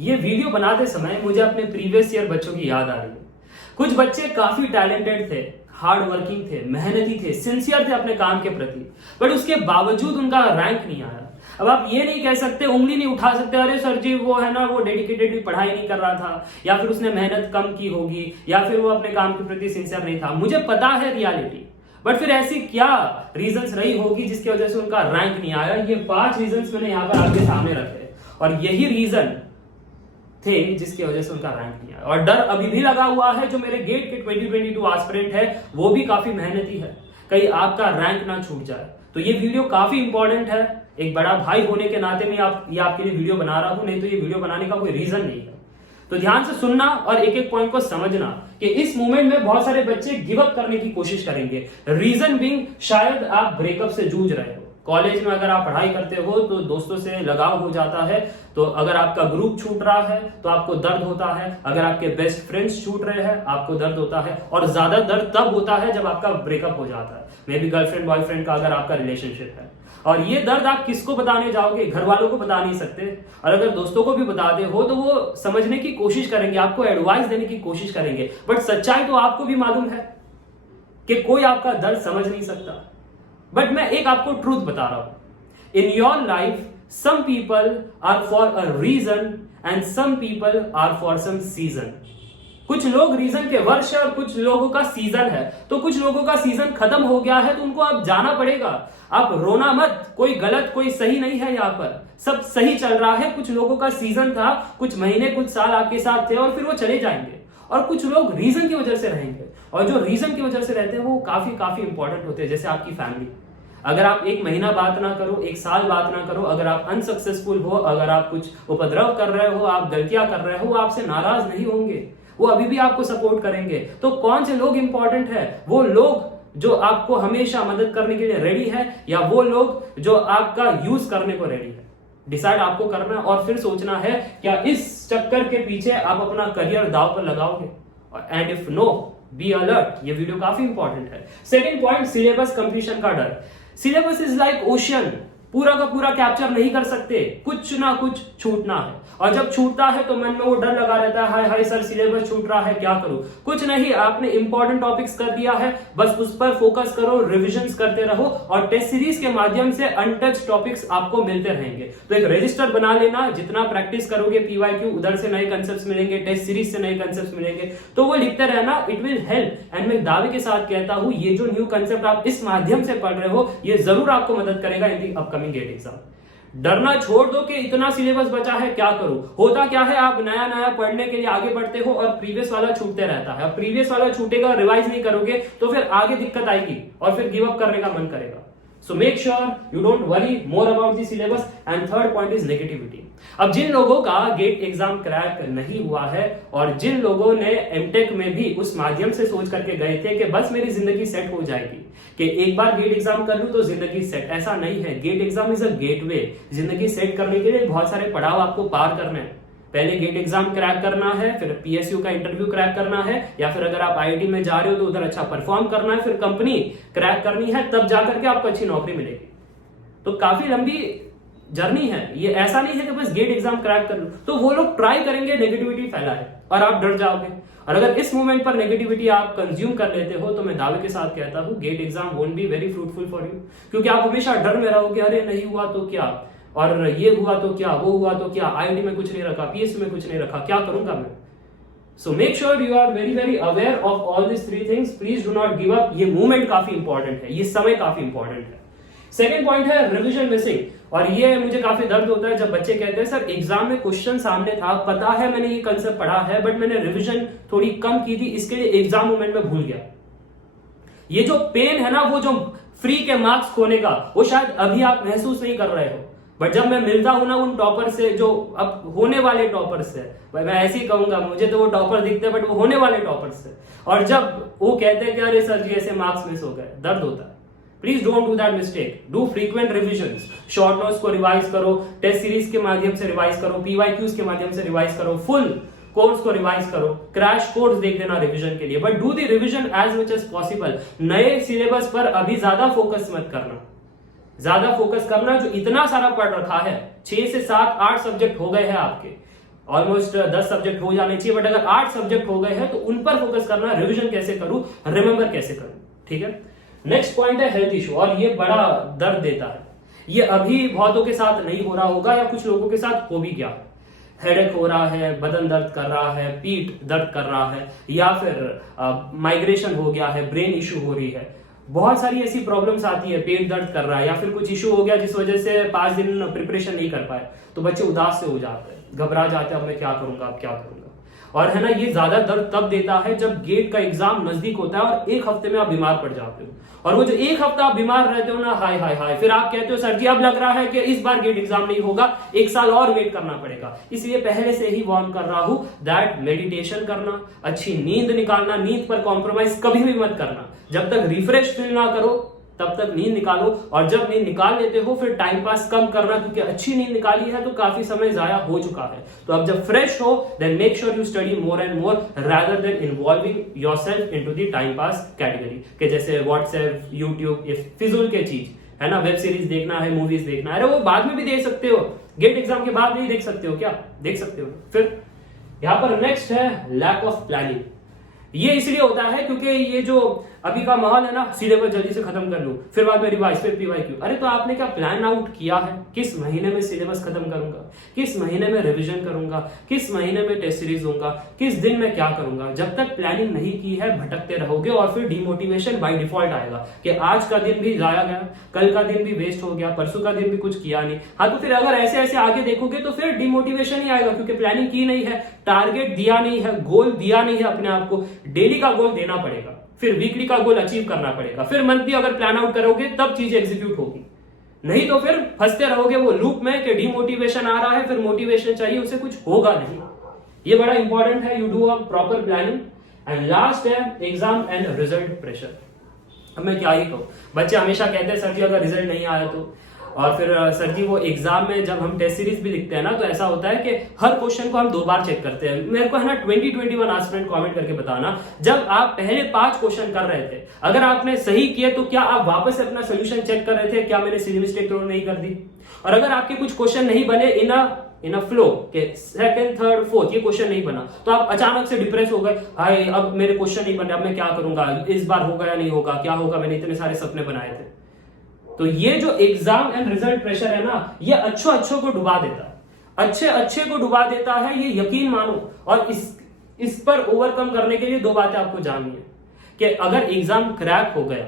ये वीडियो बनाते समय मुझे अपने प्रीवियस ईयर बच्चों की याद आ रही है। कुछ बच्चे काफी टैलेंटेड थे, हार्ड वर्किंग थे, मेहनती थे, सिंसियर थे अपने काम के प्रति, बट उसके बावजूद उनका रैंक नहीं आया। अब आप ये नहीं कह सकते, उंगली नहीं उठा सकते, अरे सर जी वो है ना, वो डेडिकेटेडली पढ़ाई नहीं कर रहा था, या फिर उसने मेहनत कम की होगी, या फिर वो अपने काम के प्रति सिंसियर नहीं था। मुझे पता है रियलिटी, बट फिर ऐसी क्या रीजंस रही होगी जिसकी वजह से उनका रैंक नहीं आया। ये 5 रीजंस मैंने यहाँ पर आपके सामने रखे और यही रीजन थे जिसकी वजह से उनका रैंक नहीं आया। और डर अभी भी लगा हुआ है। जो मेरे गेट के 2022 एस्पिरेंट है वो भी काफी मेहनती है, कहीं आपका रैंक ना छूट जाए। तो ये वीडियो काफी इंपॉर्टेंट है। एक बड़ा भाई होने के नाते मैं आपके लिए वीडियो बना रहा हूं, नहीं तो ये वीडियो बनाने का कोई रीजन नहीं है। तो ध्यान से सुनना और एक एक पॉइंट को समझना कि इस मूवमेंट में बहुत सारे बच्चे गिव अप करने की कोशिश करेंगे। रीजन बीइंग, शायद आप ब्रेकअप से जूझ रहे हो। कॉलेज में अगर आप पढ़ाई करते हो तो दोस्तों से लगाव हो जाता है, तो अगर आपका ग्रुप छूट रहा है तो आपको दर्द होता है। अगर आपके बेस्ट फ्रेंड्स छूट रहे हैं आपको दर्द होता है, और ज्यादा दर्द तब होता है जब आपका ब्रेकअप हो जाता है, मे बी गर्लफ्रेंड बॉयफ्रेंड का अगर आपका रिलेशनशिप है। और ये दर्द आप किसको बताने जाओगे? घर वालों को बता नहीं सकते, और अगर दोस्तों को भी बताते हो तो वो समझने की कोशिश करेंगे, आपको एडवाइस देने की कोशिश करेंगे, बट सच्चाई तो आपको भी मालूम है कि कोई आपका दर्द समझ नहीं सकता। बट मैं एक आपको ट्रूथ बता रहा हूं, in your life some people are for a reason and some people are for some season. कुछ लोग रीजन के वर्ष है और कुछ लोगों का सीजन है। तो कुछ लोगों का सीजन खत्म हो गया है तो उनको अब जाना पड़ेगा। आप रोना मत, कोई गलत कोई सही नहीं है, यहाँ पर सब सही चल रहा है। कुछ लोगों का सीजन था, कुछ महीने कुछ साल आपके साथ थे और फिर वो चले जाएंगे, और कुछ लोग रीजन की वजह से रहेंगे। और जो रीजन की वजह से रहते हैं वो काफी इंपॉर्टेंट होते हैं, जैसे आपकी फैमिली। अगर आप 1 महीना बात ना करो, 1 साल बात ना करो, अगर आप अनसक्सेसफुल हो, अगर आप कुछ उपद्रव कर रहे हो, आप गलतियां कर रहे हो, आपसे नाराज नहीं होंगे, वो अभी भी आपको सपोर्ट करेंगे। तो कौन से लोग इंपॉर्टेंट है? वो लोग जो आपको हमेशा मदद करने के लिए रेडी है, या वो लोग जो आपका यूज करने को रेडी है? डिसाइड आपको करना है और फिर सोचना है क्या इस चक्कर के पीछे आप अपना करियर दांव पर लगाओगे। And if no, be alert. ये वीडियो काफी इंपॉर्टेंट है। सेकंड पॉइंट, सिलेबस कंप्लीशन का डर। सिलेबस इज लाइक ओशियन, पूरा का पूरा कैप्चर नहीं कर सकते, कुछ ना कुछ छूटना है। और जब छूटता है तो मन में वो डर लगा रहता है, हाय हाय सर सिलेबस छूट रहा है, क्या करूं? कुछ नहीं, आपने इंपॉर्टेंट टॉपिक्स कर दिया है, बस उस पर फोकस करो, रिविजन्स करते रहो, और टेस्ट सीरीज के माध्यम से अनटच टॉपिक्स आपको मिलते रहेंगे। तो एक रजिस्टर बना लेना, जितना प्रैक्टिस करोगे पीवाईक्यू, उधर से नए कंसेप्ट मिलेंगे, टेस्ट सीरीज से नए कंसेप्ट मिलेंगे, तो वो लिखते रहना, इट विल हेल्प। एंड मैं दावे के साथ कहता हूं, ये जो न्यू कंसेप्ट आप इस माध्यम से पढ़ रहे हो, ये जरूर आपको मदद करेगा इन दी अपकमिंग गेट एग्जाम। डरना छोड़ दो कि इतना सिलेबस बचा है क्या करूं। होता क्या है, आप नया नया पढ़ने के लिए आगे बढ़ते हो और प्रीवियस वाला छूटते रहता है। प्रीवियस वाला छूटेगा, रिवाइज नहीं करोगे तो फिर आगे दिक्कत आएगी और फिर गिव अप करने का मन करेगा। So make sure you don't worry more about the syllabus. And third point is negativity. अब जिन लोगों का गेट एग्जाम क्रैक नहीं हुआ है और जिन लोगों ने एमटेक में भी उस माध्यम से सोच करके गए थे कि बस मेरी जिंदगी सेट हो जाएगी, कि एक बार गेट एग्जाम कर लूं तो जिंदगी सेट, ऐसा नहीं है। GATE exam is a gateway. जिंदगी सेट करने के लिए बहुत सारे पड़ाव आपको पार करने हैं। पहले गेट एग्जाम क्रैक करना है, फिर पीएसयू का इंटरव्यू क्रैक करना है, या फिर अगर आप आईआईटी में जा रहे हो तो उधर अच्छा परफॉर्म करना है, फिर कंपनी क्रैक करनी है, तब जाकर के आपको अच्छी नौकरी मिलेगी। तो काफी लंबी जर्नी है ये, ऐसा नहीं है कि बस गेट एग्जाम क्रैक कर लो। तो वो लोग ट्राई करेंगे, नेगेटिविटी फैलाए और आप डर जाओगे। और अगर इस मोमेंट पर नेगेटिविटी आप कंज्यूम कर लेते हो तो मैं दावे के साथ कहता हूं, GATE exam won't be very fruitful for you, क्योंकि आप हमेशा डर में रहोगे, अरे नहीं हुआ तो क्या, और ये हुआ तो क्या, वो हुआ तो क्या, आईआईटी में कुछ नहीं रखा, पीएसयू में कुछ नहीं रखा, क्या करूंगा मैं? So make sure you are very very aware of all this 3 things. Please do not give up. ये मूवमेंट काफी इंपॉर्टेंट है, ये समय काफी इंपॉर्टेंट है। सेकेंड पॉइंट है रिविजन मिसिंग। और ये मुझे काफी दर्द होता है जब बच्चे कहते हैं सर एग्जाम में क्वेश्चन सामने था, पता है मैंने ये कंसेप्ट पढ़ा है, बट मैंने रिविजन थोड़ी कम की थी, इसके लिए एग्जाम मोमेंट में भूल गया। ये जो पेन है ना, वो जो फ्री के मार्क्स खोने का, वो शायद अभी आप महसूस नहीं कर रहे हो, बट जब मैं मिलता हूं ना उन टॉपर से, जो अब होने वाले टॉपर से, मैं ऐसे ही कहूंगा, मुझे तो वो टॉपर दिखते हैं बट वो होने वाले टॉपर से, और जब वो कहते हैं कि अरे सर जी ऐसे मार्क्स मिस हो गए, दर्द होता है। Please don't do that mistake. Do frequent revisions. Short notes को रिवाइज करो, टेस्ट सीरीज के माध्यम से रिवाइज करो, पीवाईक्यूज के माध्यम से रिवाइज करो, फुल कोर्स को रिवाइज करो, क्रैश कोर्स देख लेना रिवीजन के लिए, but do the revision as much as possible. नए सिलेबस पर अभी ज्यादा फोकस मत करना, ज्यादा फोकस करना जो इतना सारा पढ़ रखा है, 6 से 7 8 सब्जेक्ट हो गए हैं आपके, ऑलमोस्ट 10 सब्जेक्ट हो जाने चाहिए, बट अगर 8 सब्जेक्ट हो गए हैं तो उन पर फोकस करना, रिविजन कैसे करूं, रिमेंबर कैसे करूं, ठीक है। नेक्स्ट पॉइंट है हेल्थ इशू, और ये बड़ा दर्द देता है। ये अभी बहुतों के साथ नहीं हो रहा होगा या कुछ लोगों के साथ हो भी गया। हेडेक हो रहा है, बदन दर्द कर रहा है, पीठ दर्द कर रहा है, या फिर माइग्रेशन हो गया है, ब्रेन इशू हो रही है। बहुत सारी ऐसी प्रॉब्लम्स आती है, पेट दर्द कर रहा है या फिर कुछ इशू हो गया जिस वजह से 5 दिन प्रिपरेशन नहीं कर पाए, तो बच्चे उदास से हो जाते हैं, घबरा जाते हैं, अब मैं क्या करूंगा, अब क्या करूंगा। और है ना, ये ज्यादा दर्द तब देता है जब गेट का एग्जाम नजदीक होता है और एक हफ्ते में आप बीमार पड़ जाते हो, और वो जो एक हफ्ता आप बीमार रहते हो ना, हाय हाय हाय, फिर आप कहते हो सर जी अब लग रहा है कि इस बार गेट एग्जाम नहीं होगा, 1 साल और वेट करना पड़ेगा। इसलिए पहले से ही वार्न कर रहा हूं दैट मेडिटेशन करना, अच्छी नींद निकालना, नींद पर कॉम्प्रोमाइज कभी भी मत करना। जब तक रिफ्रेश फील ना करो तब तक नींद निकालो, और जब नींद निकाल लेते हो फिर टाइम पास कम करना, क्योंकि अच्छी नींद निकाली है तो काफी समय जाया हो चुका है। तो अब जब फ्रेश हो then make sure you study more and more rather than involving yourself into the time pass category, के जैसे व्हाट्सएप, यूट्यूब, ये फिजूल के चीज है ना, वेब सीरीज देखना है, मूवीज देखना है, अरे वो बाद में भी देख सकते हो, गेट एग्जाम के बाद नहीं देख सकते हो क्या, देख सकते हो। फिर यहाँ पर नेक्स्ट है लैक ऑफ प्लानिंग। ये इसलिए होता है क्योंकि ये जो अभी का माहौल है ना, सिलेबस जल्दी से खत्म कर लूं, फिर बाद में रिवाइज, फिर पीवाईक्यू। अरे तो आपने क्या प्लान आउट किया है, किस महीने में सिलेबस खत्म करूंगा, किस महीने में रिवीजन करूंगा, किस महीने में टेस्ट सीरीज दूंगा, किस दिन में क्या करूंगा। जब तक प्लानिंग नहीं की है भटकते रहोगे और फिर डिमोटिवेशन बाय डिफॉल्ट आएगा कि आज का दिन भी जाया गया, कल का दिन भी वेस्ट हो गया, परसों का दिन भी कुछ किया नहीं। हाँ, तो फिर अगर ऐसे ऐसे आगे देखोगे तो फिर डिमोटिवेशन ही आएगा, क्योंकि प्लानिंग की नहीं है, टारगेट दिया नहीं है, गोल दिया नहीं है अपने आप को। डेली का गोल देना पड़ेगा, फिर वीकली का गोल अचीव करना पड़ेगा, फिर मंथली अगर प्लान आउट करोगे तब चीजें एग्जीक्यूट होगी। नहीं तो फिर फंसते रहोगे वो लूप में कि डिमोटिवेशन आ रहा है, फिर मोटिवेशन चाहिए, उसे कुछ होगा नहीं। ये बड़ा इंपॉर्टेंट है, you do a proper planning. And last है एग्जाम एंड रिजल्ट प्रेशर। अब मैं क्या ही कहूं, बच्चे हमेशा कहते हैं सर जी अगर रिजल्ट नहीं आया तो, और फिर सर जी वो एग्जाम में जब हम टेस्ट सीरीज भी लिखते हैं ना, तो ऐसा होता है कि हर क्वेश्चन को हम 2 बार चेक करते हैं। मेरे को है ना 2021 एस्पिरेंट कमेंट करके बताना, जब आप पहले 5 क्वेश्चन कर रहे थे, अगर आपने सही किए तो क्या आप वापस से अपना सोल्यूशन चेक कर रहे थे, क्या मैंने सिली मिस्टेक नहीं कर दी। और अगर आपके कुछ क्वेश्चन नहीं बने इन अ फ्लो के सेकंड, थर्ड, फोर्थ, ये क्वेश्चन नहीं बना, तो आप अचानक से डिप्रेस हो गए, हाय अब मेरे क्वेश्चन नहीं बने, अब मैं क्या करूंगा, इस बार होगा या नहीं होगा, क्या होगा, मैंने इतने सारे सपने बनाए थे। तो ये जो एग्जाम एंड रिजल्ट प्रेशर है ना, ये अच्छों को डुबा देता है, अच्छे को डुबा देता है, ये यकीन मानो। और इस पर ओवरकम करने के लिए 2 बातें आपको जाननी है कि अगर एग्जाम क्रैक हो गया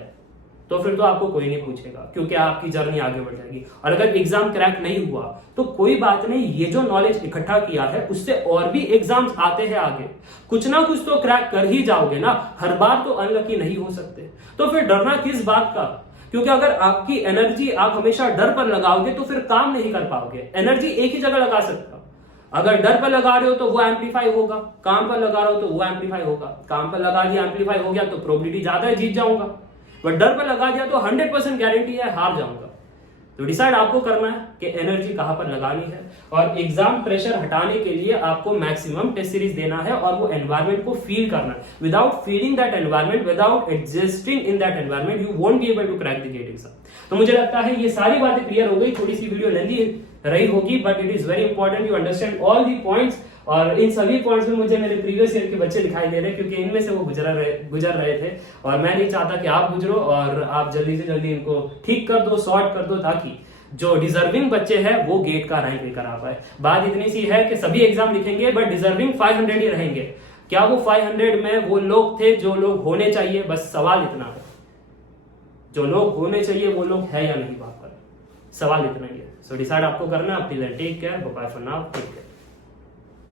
तो फिर तो आपको कोई नहीं पूछेगा, क्योंकि आपकी जर्नी आगे बढ़ जाएगी। और अगर एग्जाम क्रैक नहीं हुआ तो कोई बात नहीं, ये जो नॉलेज इकट्ठा किया है उससे और भी एग्जाम्स आते हैं आगे, कुछ ना कुछ तो क्रैक कर ही जाओगे ना, हर बार तो अनलकी नहीं हो सकते। तो फिर डरना किस बात का, क्योंकि अगर आपकी एनर्जी आप हमेशा डर पर लगाओगे तो फिर काम नहीं कर पाओगे। एनर्जी एक ही जगह लगा सकते हो, अगर डर पर लगा रहे हो तो वो एम्पलीफाई होगा, काम पर लगा रहे हो तो वो एम्पलीफाई होगा। काम पर लगा दिया एम्पलीफाई हो गया तो प्रोबेबिलिटी ज्यादा है जीत जाऊंगा, बट डर पर लगा दिया तो 100% गारंटी है हार जाऊंगा। तो डिसाइड आपको करना है कि एनर्जी कहां पर लगानी है, और एग्जाम प्रेशर हटाने के लिए आपको मैक्सिमम टेस्ट सीरीज देना है और वो एनवायरनमेंट को फील करना है। Without feeling that environment, without adjusting in that environment, you won't be able to crack the GATE exam. तो मुझे लगता है ये सारी बातें क्लियर हो गई, थोड़ी सी वीडियो लेंदी रही होगी, but it is very important you understand all the points. और इन सभी पॉइंट्स में मुझे मेरे प्रीवियस ईयर के बच्चे दिखाई दे रहे हैं, क्योंकि इनमें से वो गुजर रहे थे, और मैं नहीं चाहता कि आप गुजरो और आप जल्दी से जल्दी इनको ठीक कर दो, सॉर्ट कर दो, ताकि जो डिजर्विंग बच्चे हैं वो गेट का रैंक लेकर आ पाए। बात इतनी सी है कि सभी एग्जाम लिखेंगे बट डिजर्विंग 500 ही रहेंगे। क्या वो 500 में वो लोग थे जो लोग होने चाहिए? बस सवाल इतना है, जो लोग होने चाहिए वो लोग है या नहीं, बात पर सवाल इतना ही है। सो डिसाइड आपको करना है। Take care, bye for now, take care.